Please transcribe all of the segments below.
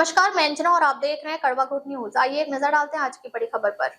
नमस्कार, मैं अंजना और आप देख रहे हैं कड़वा घुट न्यूज। आइए एक नजर डालते हैं आज की बड़ी खबर पर।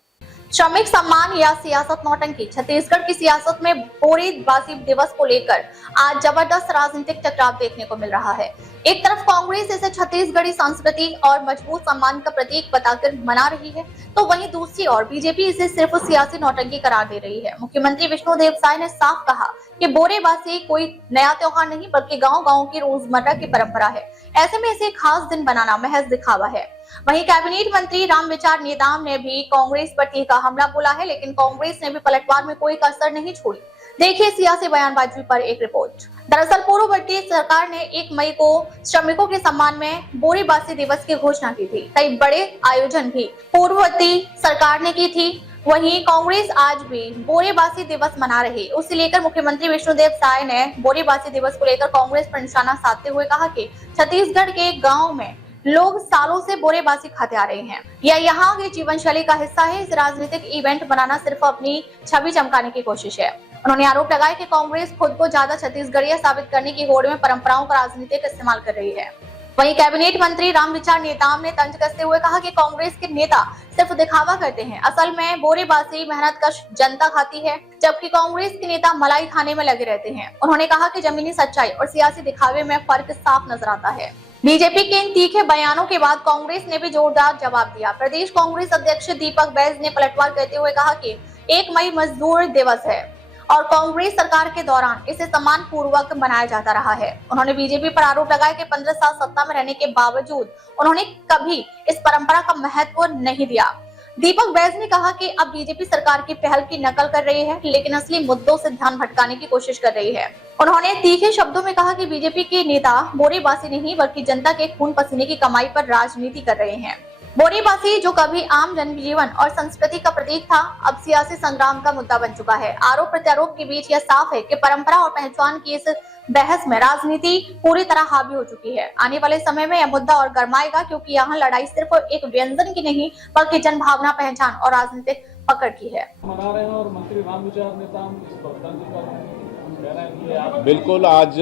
श्रमिक सम्मान या सियासत नौटंकी। छत्तीसगढ़ की सियासत में बोरीबासी दिवस को लेकर आज जबरदस्त राजनीतिक टकराव देखने को मिल रहा है। एक तरफ कांग्रेस इसे छत्तीसगढ़ी संस्कृति और मजबूत सम्मान का प्रतीक बताकर मना रही है, तो वहीं दूसरी ओर बीजेपी इसे सिर्फ सियासी नौटंकी करार दे रही है। मुख्यमंत्री विष्णुदेव साय ने साफ कहा कि बोरेबासी कोई नया त्योहार नहीं बल्कि गांव-गांव की रोजमर्रा की परंपरा है। ऐसे में इसे खास दिन बनाना महज दिखावा है। वहीं कैबिनेट मंत्री रामविचार नेताम ने भी कांग्रेस पर तीखा हमला बोला है, लेकिन कांग्रेस ने भी पलटवार में कोई कसर नहीं छोड़ी। देखिए सियासी बयानबाजी पर एक रिपोर्ट। दरअसल पूर्ववर्ती सरकार ने 1 मई को श्रमिकों के सम्मान में बोरीबासी दिवस की घोषणा की थी। कई बड़े आयोजन भी पूर्ववर्ती सरकार ने की थी। वहीं कांग्रेस आज भी बोरीबासी दिवस मना रही। उसे लेकर मुख्यमंत्री विष्णुदेव साय ने बोरीबासी दिवस को लेकर कांग्रेस पर निशाना साधते हुए कहा कि छत्तीसगढ़ के गांव में लोग सालों से बोरेबासी खाते आ रहे हैं। यह यहाँ की जीवन शैली का हिस्सा है। इस राजनीतिक इवेंट बनाना सिर्फ अपनी छवि चमकाने की कोशिश है। उन्होंने आरोप लगाया कि कांग्रेस खुद को ज्यादा छत्तीसगढ़िया साबित करने की होड़ में परंपराओं का राजनीतिक इस्तेमाल कर रही है। वहीं कैबिनेट मंत्री रामविचार नेताम ने तंज कसते हुए कहा कि कांग्रेस के नेता सिर्फ दिखावा करते हैं। असल में बोरेबासी मेहनतकश जनता खाती है, जबकि कांग्रेस के नेता मलाई खाने में लगे रहते हैं। उन्होंने कहा कि जमीनी सच्चाई और सियासी दिखावे में फर्क साफ नजर आता है। बीजेपी के इन तीखे बयानों के बाद कांग्रेस ने भी जोरदार जवाब दिया। प्रदेश कांग्रेस अध्यक्ष दीपक बैज ने पलटवार करते हुए कहा कि 1 मई मजदूर दिवस है और कांग्रेस सरकार के दौरान इसे सम्मान पूर्वक मनाया जाता रहा है। उन्होंने बीजेपी पर आरोप लगाया कि 15 साल सत्ता में रहने के बावजूद उन्होंने कभी इस परंपरा का महत्व नहीं दिया। दीपक बैज ने कहा कि अब बीजेपी सरकार की पहल की नकल कर रही है, लेकिन असली मुद्दों से ध्यान भटकाने की कोशिश कर रही है। उन्होंने तीखे शब्दों में कहा कि बीजेपी के नेता बोरेबासी नहीं बल्कि जनता के खून पसीने की कमाई पर राजनीति कर रहे हैं। बोरीबासी जो कभी आम जनजीवन और संस्कृति का प्रतीक था, अब सियासी संग्राम का मुद्दा बन चुका है। आरोप प्रत्यारोप के बीच यह साफ है कि परंपरा और पहचान की इस बहस में राजनीति पूरी तरह हावी हो चुकी है। आने वाले समय में यह मुद्दा और गरमाएगा, क्योंकि यहाँ लड़ाई सिर्फ एक व्यंजन की नहीं बल्कि जनभावना, पहचान और राजनीतिक पकड़ की है। मना रहे हैं और मंत्री रामविचार नेताम इस पर तंज कर रहे हैं। कह रहे हैं कि बिल्कुल आज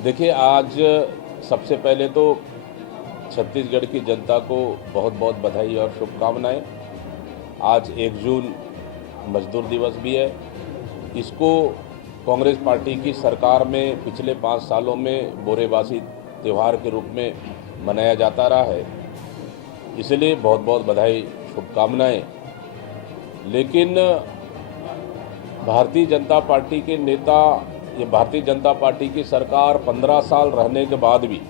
देखिए, आज सबसे पहले तो छत्तीसगढ़ की जनता को बहुत बहुत बधाई और शुभकामनाएं। आज 1 जून मजदूर दिवस भी है। इसको कांग्रेस पार्टी की सरकार में पिछले 5 सालों में बोरेबासी त्यौहार के रूप में मनाया जाता रहा है, इसलिए बहुत बहुत बधाई शुभकामनाएं। लेकिन भारतीय जनता पार्टी के नेता, ये भारतीय जनता पार्टी की सरकार 15 साल रहने के बाद भी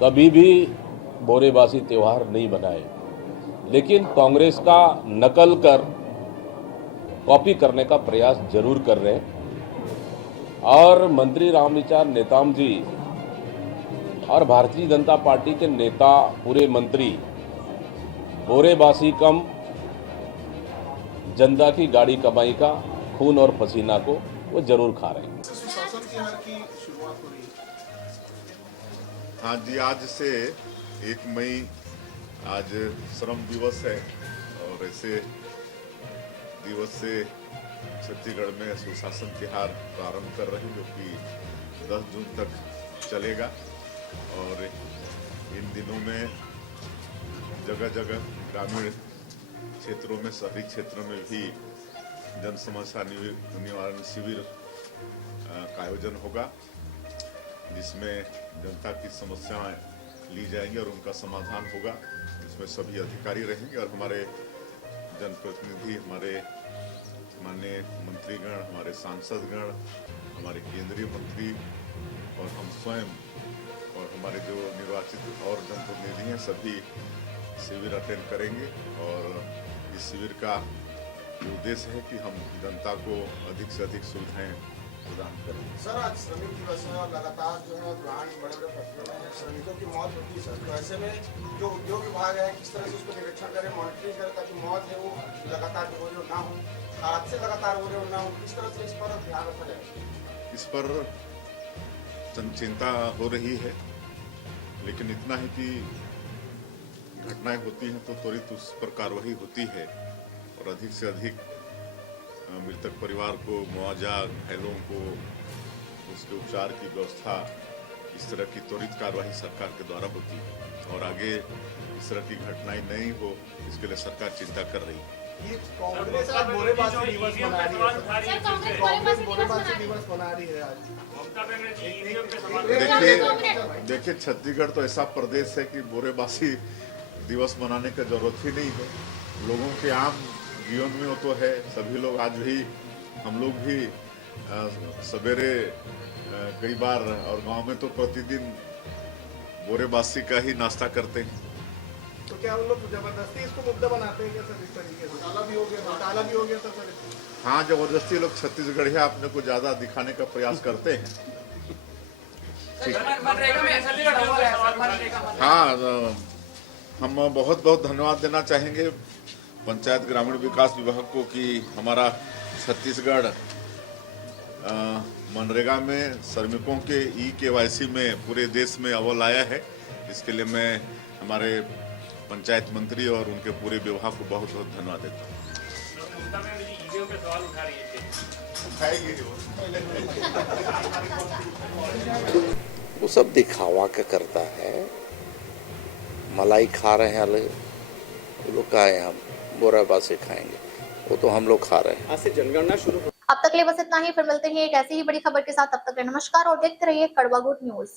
कभी भी बोरेबासी त्यौहार नहीं बनाए, लेकिन कांग्रेस का नकल कर कॉपी करने का प्रयास जरूर कर रहे हैं। और मंत्री रामविचार नेताम जी और भारतीय जनता पार्टी के नेता, पूरे मंत्री बोरेबासी कम जनता की गाड़ी कमाई का खून और पसीना को वो जरूर खा रहे हैं। हाँ जी, आज से 1 मई आज श्रम दिवस है और ऐसे दिवस से छत्तीसगढ़ में सुशासन तिहार प्रारंभ कर रहे हैं, जो कि 10 जून तक चलेगा। और इन दिनों में जगह जगह ग्रामीण क्षेत्रों में, शहरी क्षेत्रों में भी जन समस्या निवारण शिविर का आयोजन होगा, जिसमें जनता की समस्याएं ली जाएंगी और उनका समाधान होगा। इसमें सभी अधिकारी रहेंगे और हमारे जनप्रतिनिधि, हमारे माननीय मंत्रीगण, हमारे सांसदगण, हमारे केंद्रीय मंत्री और हम स्वयं और हमारे जो निर्वाचित और जनप्रतिनिधि हैं, सभी शिविर अटेंड करेंगे। और इस शिविर का उद्देश्य है कि हम जनता को अधिक से अधिक सुविधाएं प्रदान करें। सर, आज श्रमिक दिवस है और लगातार जो है प्लांट बड़े बड़े फैक्ट्रियों में श्रमिकों की मौत होती है। सर, तो ऐसे में जो उद्योग विभाग है, किस तरह से उसको निरीक्षण करें, मॉनिटरिंग करें ताकि मौत है वो लगातार हो रही ना हो, हादसे लगातार हो रहे हो ना हो, किस तरह से इस पर ध्यान रखा जाए? इस पर चिंता हो रही है, लेकिन इतना है कि घटनाएं होती हैं तो त्वरित उस पर कार्रवाई होती है और अधिक से अधिक मृतक परिवार को मुआवजा, घायलों को उसके उपचार की व्यवस्था इस तरह की त्वरित कार्रवाई सरकार के द्वारा होती है और आगे इस तरह की घटनाएं नहीं हो इसके लिए सरकार चिंता कर रही है। ये कांग्रेस आज बोरेबासी दिवस मना रही है सर। कांग्रेस बोरेबासी दिवस मना रही है आज। देखिए छत्तीसगढ़ तो ऐसा प्रदेश है कि बोरेबासी दिवस मनाने की जरूरत ही नहीं है। लोगों के आम जीवन में वो तो है। सभी लोग आज भी हम लोग भी सवेरे कई बार और गांव में तो प्रतिदिन बोरेबासी का ही नाश्ता करते हैं। तो क्या उन लोग जबरदस्ती इसको मुद्दा बनाते हैं क्या सर? इस तरीके से घोटाला भी हो गया था सर। हाँ, जबरदस्ती लोग छत्तीसगढ़ अपने को ज्यादा दिखाने का प्रयास करते हैं। हाँ, हम बहुत बहुत धन्यवाद देना चाहेंगे पंचायत ग्रामीण विकास विभाग को कि हमारा छत्तीसगढ़ मनरेगा में श्रमिकों के KYC में पूरे देश में अव्वल आया है। इसके लिए मैं हमारे पंचायत मंत्री और उनके पूरे विभाग को बहुत बहुत धन्यवाद देता हूँ। वो सब दिखावा का करता है। मलाई खा रहे हैं अलग, वो लोग का है हम बोराबासी खाएंगे, वो तो हम लोग खा रहे हैं। आज से जनगणना शुरू। अब तक के लिए बस इतना ही। फिर मिलते हैं एक ऐसी ही बड़ी खबर के साथ। तब तक नमस्कार और देखते रहिए कड़वा गुड न्यूज।